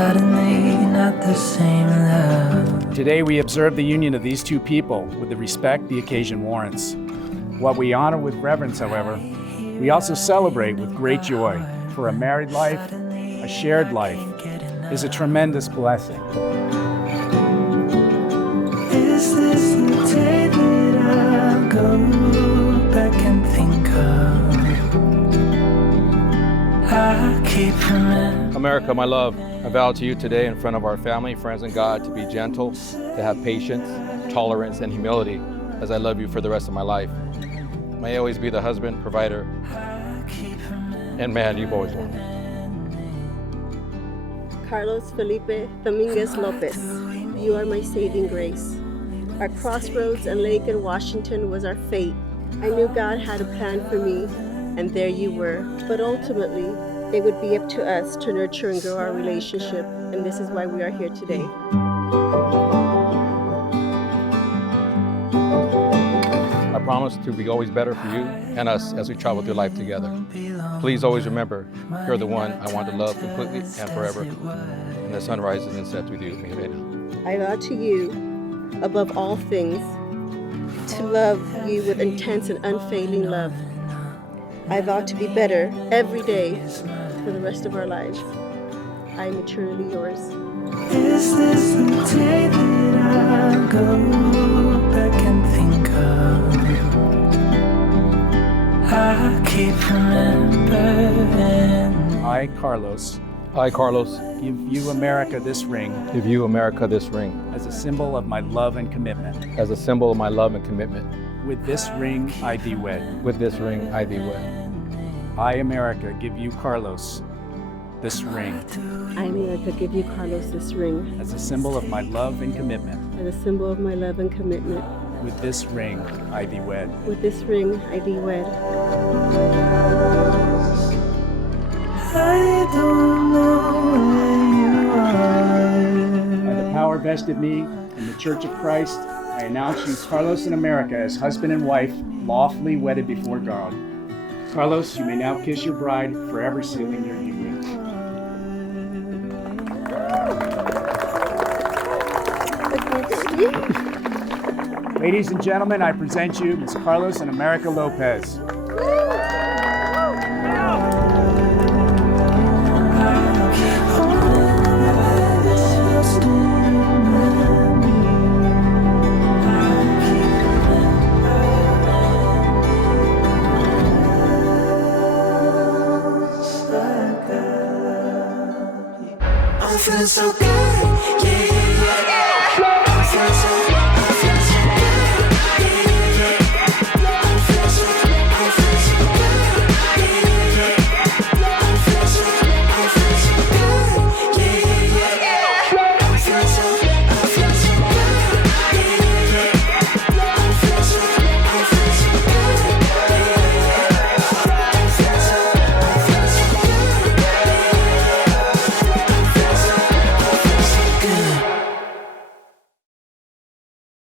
suddenly not the same love. Today we observe the union of these two people with the respect the occasion warrants. What we honor with reverence, however, we also celebrate with great joy, for a married life, a shared life, is a tremendous blessing. Is this the day that I'll go back and think of? I keep remembering. America, my love, I vow to you today in front of our family, friends, and God to be gentle, to have patience, tolerance, and humility as I love you for the rest of my life. May I always be the husband, provider, and man you've always wanted. Carlos Felipe Dominguez Lopez, you are my saving grace. Our crossroads and lake in Washington was our fate. I knew God had a plan for me, and there you were. But ultimately, it would be up to us to nurture and grow our relationship, and this is why we are here today. I promise to be always better for you and us as we travel through life together. Please always remember, you're the one I want to love completely and forever. And the sun rises and sets with you, mi reina. I vow to you, above all things, to love you with intense and unfailing love. I vow to be better every day for the rest of our lives. I am eternally yours. Is this the day that I'll go back and think of? I keep remembering. I, Carlos, give you, America, this ring give you, America, this ring as a symbol of my love and commitment. as a symbol of my love and commitment. With this ring, I thee wed. With this ring, I thee wed. I, America, give you, Carlos, this ring I, America, give you, Carlos, this ring as a symbol of my love and commitment. as a symbol of my love and commitment. With this ring, I thee wed. With this ring, I thee wed. I don't know where you By are. the power vested me in the Church of Christ, I announce you, Carlos and America, as husband and wife, lawfully wedded before God. Carlos, you may now kiss your bride, forever sealing your union. Ladies and gentlemen, I present you Ms. Carlos and America Lopez. I'm feeling so good, yeah.